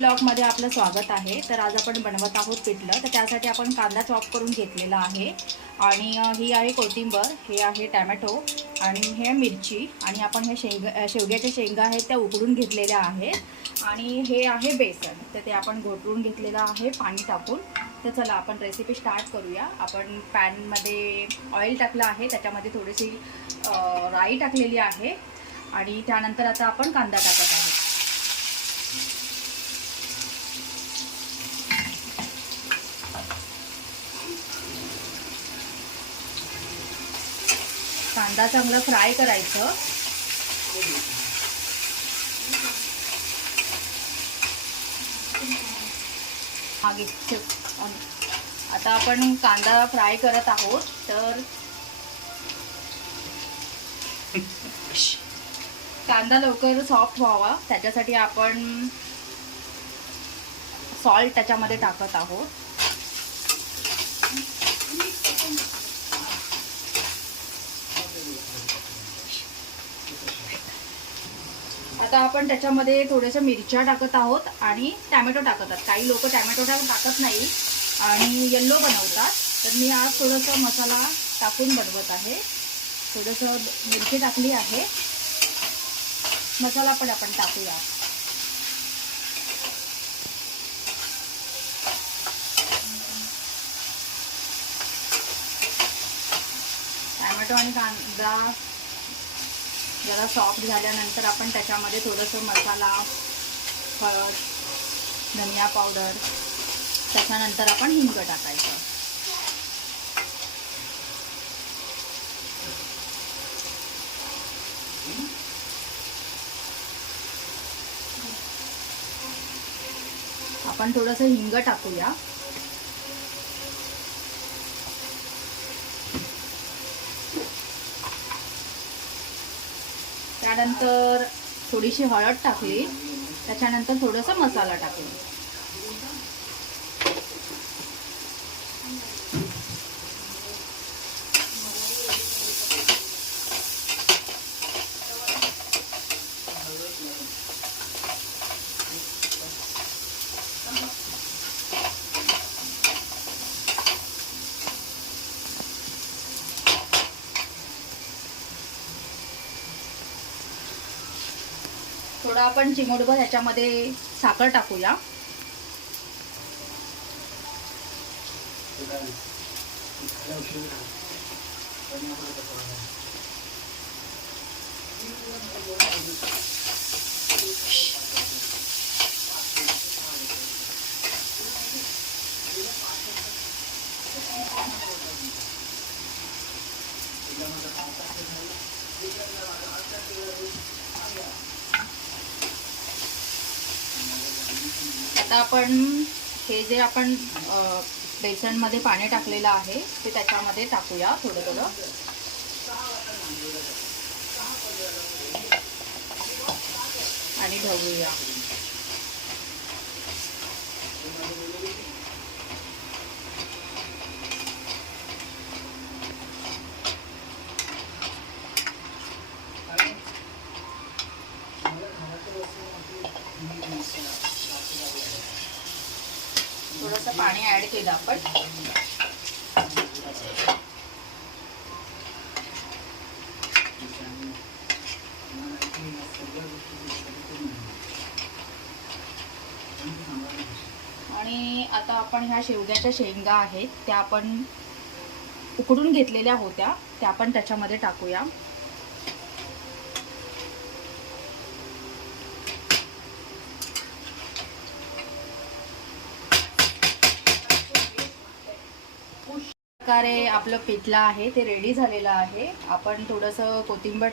ब्लॉगमध्ये आपलं स्वागत आहे। तर आज आपण बनवत आहोत पिठलं। तर त्यासाठी आपण कांदा चॉप करून घेतलेला आहे आणि ही आहे कोथिंबर, हे आहे टोमॅटो आणि हे मिरची आणि आपण हे शेवग्याच्या शेंगा आहेत त्या उकडून घेतलेल्या आहेत आणि हे आहे बेसन। तर ते आपण घोटून घेतलेलं आहे पाणी टाकून। तर चला आपण रेसिपी स्टार्ट करूया। आपण पॅनमध्ये ऑइल टाकलं आहे, त्याच्यामध्ये थोडीशी राई टाकलेली आहे आणि त्यानंतर आता आपण कांदा टाकत आहोत। कांदा चांगला फ्राय करायचं। मागे आता आपण कांदा फ्राय करत आहोत। तर कांदा लवकर सॉफ्ट व्हावा त्याच्यासाठी आपण सॉल्ट त्याच्यामध्ये टाकत आहोत। आता आपण त्याच्यामध्ये थोड्याशा मिरच्या टाकत आहोत आणि टोमॅटो टाकत आहोत। काही लोक टोमॅटो टाकत नाही आणि येलो बनवतात, तर मी आज थोडासा मसाला टाकून बनवत आहे। थोडंसं मिरची टाकली आहे, मसाला पण आपण टाकूया। टोमॅटो आणि कांदा जरा सॉफ्ट झाल्यानंतर आपण त्याच्यामध्ये थोडंसं मसाला, हळद, धनिया पावडर, त्याच्यानंतर आपण हिंग टाकायचं। आपण थोडंसं हिंग टाकूया। त्यानंतर थोडीशी हळद टाकली, त्याच्यानंतर थोडासा मसाला टाकला। थोडा आपण चिमूटभर ह्याच्यामध्ये साखर टाकूया। आता आपण हे जे आपण बेसनमध्ये पाणी टाकलेलं आहे ते त्याच्यामध्ये टाकूया थोडं थोडं आणि ढवळूया। थोडंसं पाणी ऍड केलं आपण। आणि आता आपण ह्या शेवग्याच्या शेंगा आहेत त्या आपण उकडून घेतलेल्या होत्या, त्या आपण त्याच्यामध्ये टाकूया। प्रकारे आपलं पिठलं आहे ते रेडी झालेलं आहे। आपण थोडंसं कोथिंबीर